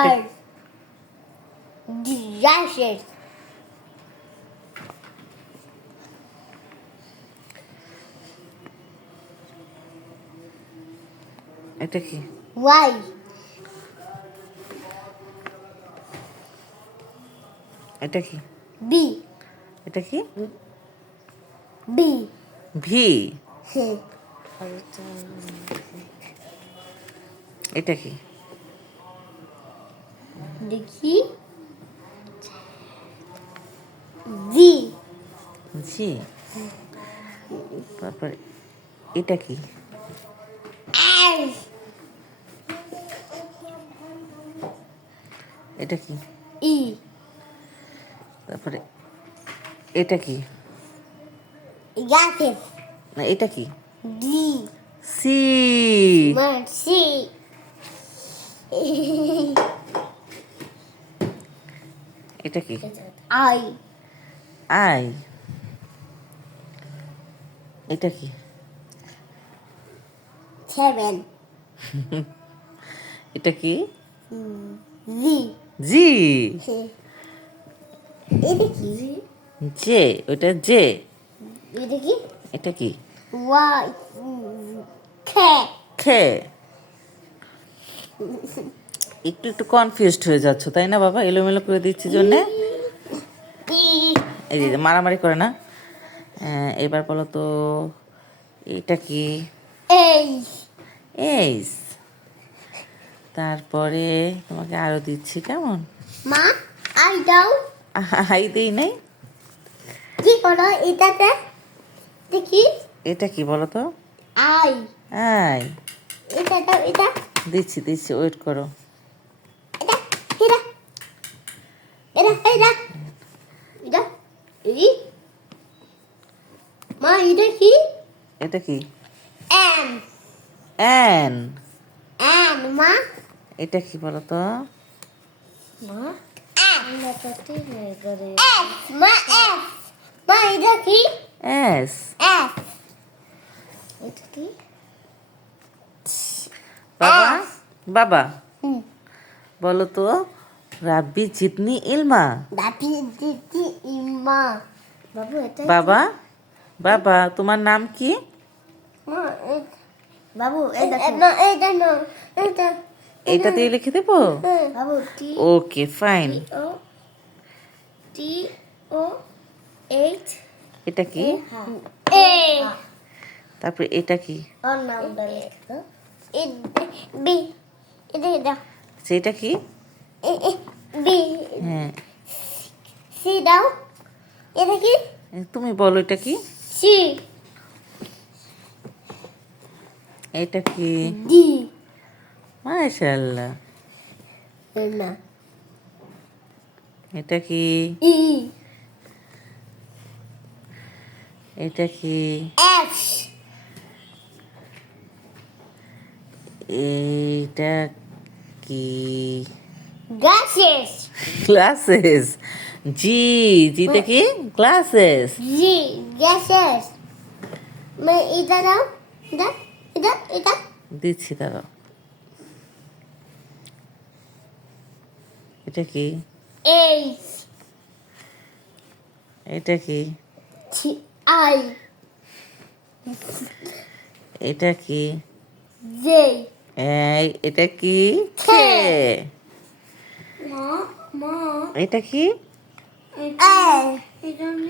আর gases এটা কি? Y এটা কি? বি এটা কি? B V. সে এটা কি? দেখি জি জি। তারপর এটা কি? এস এটা কি? ই তারপরে এটা কি? গ্যাসেস না, এটা কি? D C. মার্সি এটা কি? I I. এটা কি? সেভেন এটা কি? জি জি। এটা কি জে। ওটা জে। এটা কি এটা কি? ওয়াই খে খে। একটু একটু কনফিউজড হয়ে যাচ্ছ তাই না বাবা? এলোমেলো করে দিচ্ছি জন্যে। ই এই যে মারামারি করে না। এবার বলো তো এটা কি? এইচ এইস। তারপরে তোমাকে আরো দিচ্ছি, কেমন? মা আই দাও আই দেই নাই। কি করো এটাতে দেখি এটা কি বলো তো? I I. এটা দাও এটা দিচ্ছি দিচ্ছি, ওয়েট করো। এটা এটা এটা এটা এটা এই মা এটা কি এটা কি? Am an. এম মা এটা কি বলো তো? মা এফ মা এফ মা এটা কি এস। এফ এটা কি বাবা বাবা হুম বলো তো রাব্বি জিতনি ইলমা। দাদি দিদি ইমা বাবু এটা বাবা বাবা তোমার নাম কি? মা বাবু এটা না এটা না এটা এটা দিয়ে লিখে দেবো? বাবু টি ওকে ফাইন। ও টি ও এইচ এটা কি? এ তারপরে এটা কি? ওর নামটা লিখো বি এটা এটা সেটা কি? বি হ্যাঁ, সি দাও এটা কি তুমি বলো এটা কি? সি এটা কি? ডি মাশাআল্লাহ। না এটা কি? ই এটা কি? এফ এটা কি? Gases glasses. জি। জিতে কি? গ্লাসেস। জি গ্যাসেস মা এটা দাও এটা এটা এটা দিচ্ছি দাঁড়াও। এটা কি? এইচ এটা কি? টি আই এটা কি? জে এটা কি? খে। খে। মা মা এটা কি? এটা